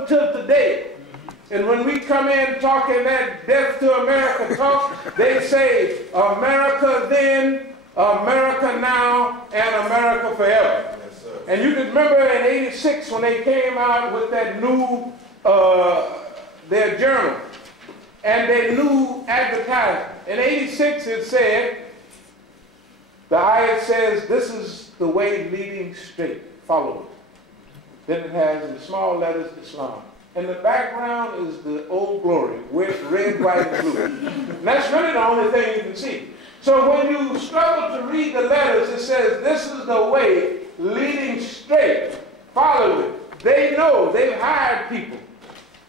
until today. And when we come in talking that death to America talk, they say America then, America now, and America forever. Yes, and you can remember in '86 when they came out with that new, their journal, and their new advertisement. In '86 it said, the ayat says, this is the way leading straight, follow it. Then it has in small letters Islam. And the background is the Old Glory with red, white, and blue. And that's really the only thing you can see. So when you struggle to read the letters, it says, this is the way leading straight. Follow it. They know. They've hired people,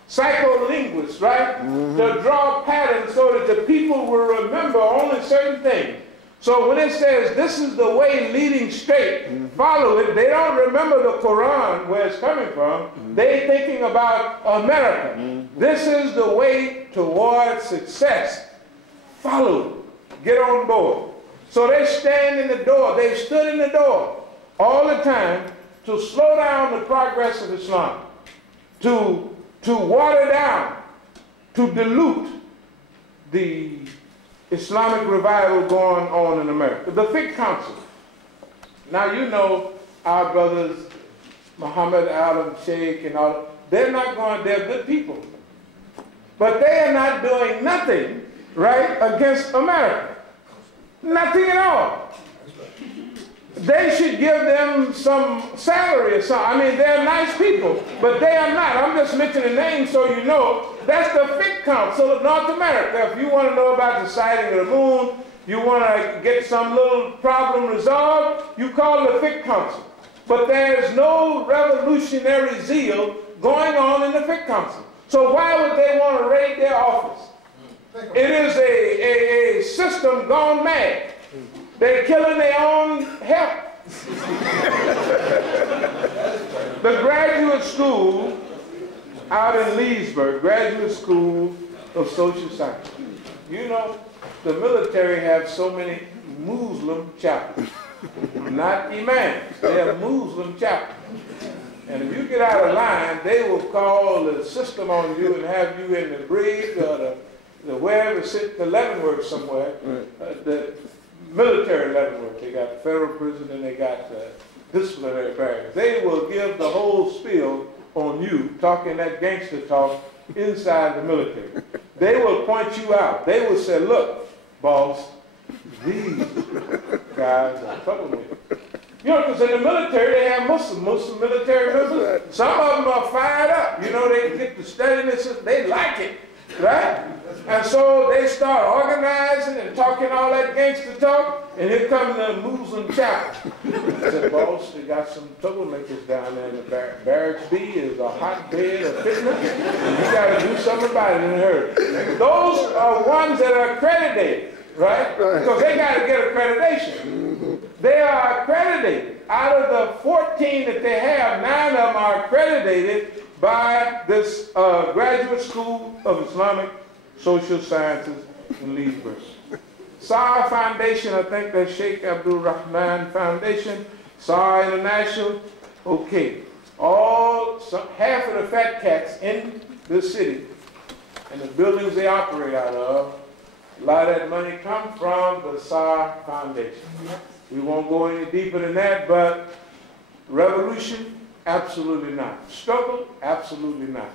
psycholinguists, right, to draw patterns so that the people will remember only certain things. So when it says, this is the way leading straight, follow it, they don't remember the Quran, where it's coming from. They're thinking about America. This is the way towards success. Follow it. Get on board. So they stand in the door. They stood in the door all the time to slow down the progress of Islam, to water down, to dilute the Islamic revival going on in America. The Fiqh Council. Now you know our brothers, Muhammad, Alim, Sheikh, and all, they're not going, they're good people. But they are not doing nothing, right, against America. Nothing at all. They should give them some salary or something. I mean, they're nice people, but they are not. I'm just mentioning names so you know. That's the Fiqh Council of North America. If you want to know about the sighting of the moon, you want to get some little problem resolved, you call the Fiqh Council. But there's no revolutionary zeal going on in the Fiqh Council. So why would they want to raid their office? It is a system gone mad. They're killing their own health. The graduate school out in Leesburg, Graduate School of Social Science. You know, the military have so many Muslim chapters. Not imams, they have Muslim chapters. And if you get out of line, they will call the system on you and have you in the brig or the wherever sit the Leavenworth somewhere. The military Leavenworth. They got the federal prison and they got the disciplinary barracks. They will give the whole spiel on you, talking that gangster talk inside the military. They will point you out. They will say, look, boss, these guys are troublemakers. You know, because in the military, they have Muslim military members. Some of them are fired up. You know, they get the steadiness, they like it, right? And so they start organizing and talking all that gangster talk, and here comes the Muslim chapter. I said, boss, they got some troublemakers down there in the barracks. Barracks B is a hotbed of fitness, and you got to do something about it in a hurry. Those are ones that are accredited, right? Because they got to get accreditation. They are accredited. Out of the 14 that they have, 9 of them are accredited by this Graduate School of Islamic Social Sciences in Leesburg. SAR Foundation, I think that's Sheikh Abdul Rahman Foundation. SAR International, okay. Half of the fat cats in this city and the buildings they operate out of, a lot of that money comes from the SAR Foundation. We won't go any deeper than that, but revolution, absolutely not. Struggle, absolutely not.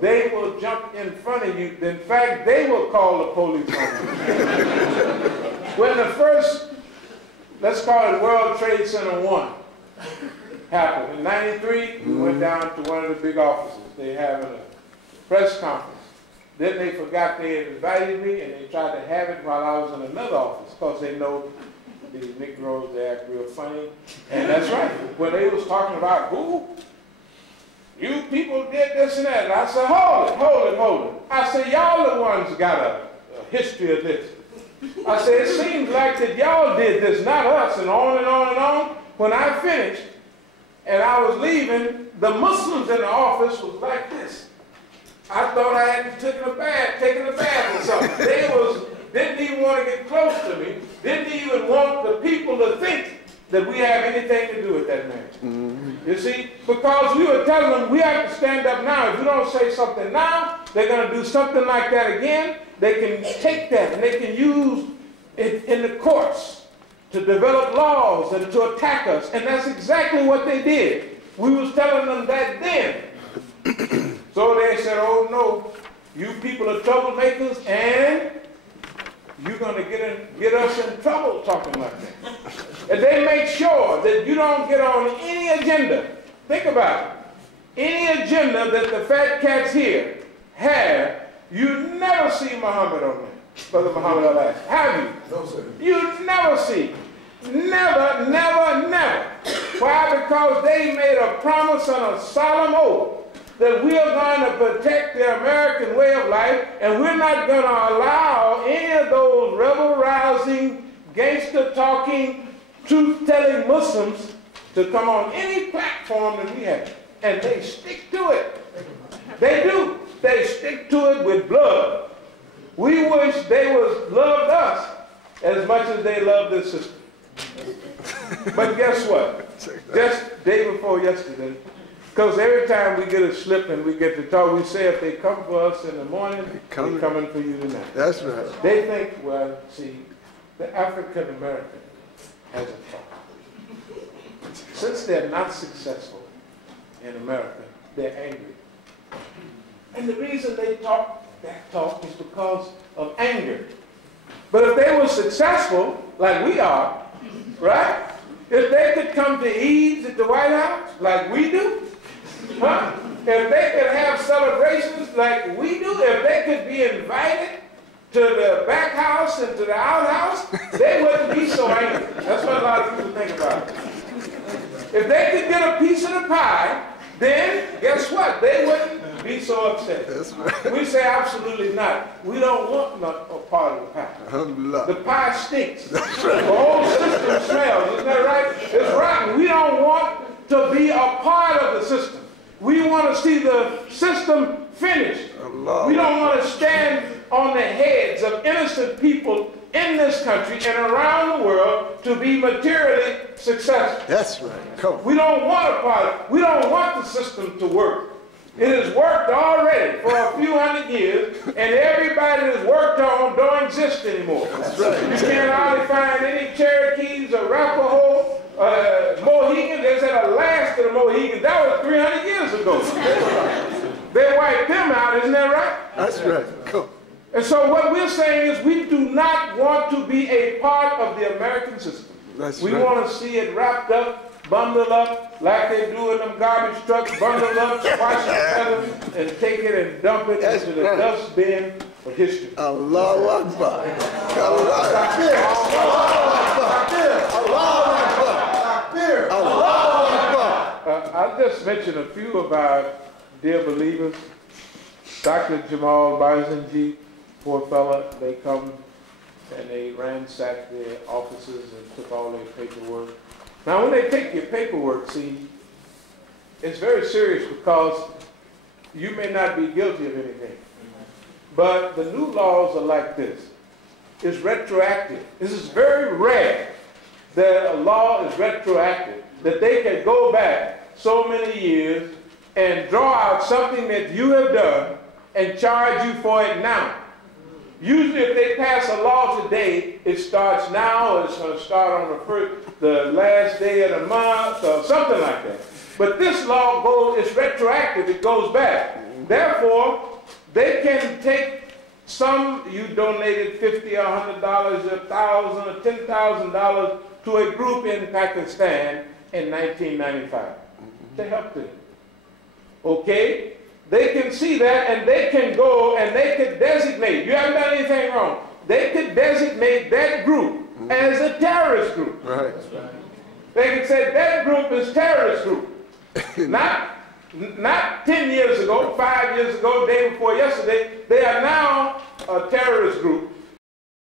They will jump in front of you. In fact, they will call the police on you. When the first, let's call it World Trade Center 1, happened, in '93, we went down to one of the big offices. They having a press conference. Then they forgot they had invited me, and they tried to have it while I was in another office, because they know these Negroes, they act real funny. And that's right. When they was talking about who? You people did this and that. And I said, hold it. I said, y'all the ones got a history of this. I said, it seems like that y'all did this, not us, and on and on and on. When I finished and I was leaving, the Muslims in the office was like this. I thought I had taken a bath or something. They didn't even want to get close to me, didn't even want the people to think that we have anything to do with that man. You see, because we were telling them we have to stand up now. If you don't say something now, they're going to do something like that again. They can take that and they can use it in the courts to develop laws and to attack us. And that's exactly what they did. We was telling them that then. So they said, oh no, you people are troublemakers and you're going to get us in trouble talking like that. And they make sure that you don't get on any agenda. Think about it. Any agenda that the fat cats here have, you never see Muhammad on there. Brother Muhammad Allah. Have you? No, sir. You never see. Never, never, never. Why? Because they made a promise on a solemn oath that we are going to protect the American way of life, and we're not going to allow any of those rebel-rousing, gangster-talking, truth-telling Muslims to come on any platform that we have. And they stick to it. They do. They stick to it with blood. We wish they loved us as much as they love this system. But guess what? Just day before yesterday, because every time we get a slip and we get to talk, we say if they come for us in the morning, they're coming for you tonight. That's right. They think, well, see, the African American has a problem. Since they're not successful in America, they're angry. And the reason they talk that talk is because of anger. But if they were successful, like we are, right? If they could come to Eves at the White House, like we do, huh? If they could have celebrations like we do, if they could be invited to the back house and to the outhouse, they wouldn't be so angry. That's what a lot of people think about it. If they could get a piece of the pie, then guess what? They wouldn't be so upset. That's right. We say absolutely not. We don't want a part of the pie. The pie stinks. That's right. The whole system smells. Isn't that right? It's rotten. We don't want to be a part of the system. We want to see the system finished. We don't want to stand on the heads of innocent people in this country and around the world to be materially successful. That's right. Come on. We don't want a part. We don't want the system to work. It has worked already for a few hundred years, and everybody that's worked on don't exist anymore. That's right. You can't hardly find any Cherokees or Arapaho, Mohegans. They said the last of the Mohegans. That was 300 years ago. They wiped them out, isn't that right? That's right. Come on. And so what we're saying is we do not want to be a part of the American system. We want to see it wrapped up, bundled up, like they do in them garbage trucks, bundled up, wash it together, and take it and dump it into the dustbin of history. Allahu Akbar. Allahu Akbar. I'll just mention a few of our dear believers. Dr. Jamal Barzanji, poor fella, they come and they ransacked their offices and took all their paperwork. Now when they take your paperwork, see, it's very serious because you may not be guilty of anything. But the new laws are like this. It's retroactive. This is very rare that a law is retroactive, that they can go back so many years and draw out something that you have done and charge you for it now. Usually if they pass a law today, it starts now, or it's going to start on the last day of the month, or something like that. But this law it's retroactive, it goes back. Therefore, they can take you donated $50 or $100, $1,000 or $10,000 to a group in Pakistan in 1995 to help them. Okay? They can see that and they can go and they could designate, you haven't done anything wrong, they could designate that group as a terrorist group. Right. They could say that group is terrorist group. Not 10 years ago, 5 years ago, day before yesterday, they are now a terrorist group.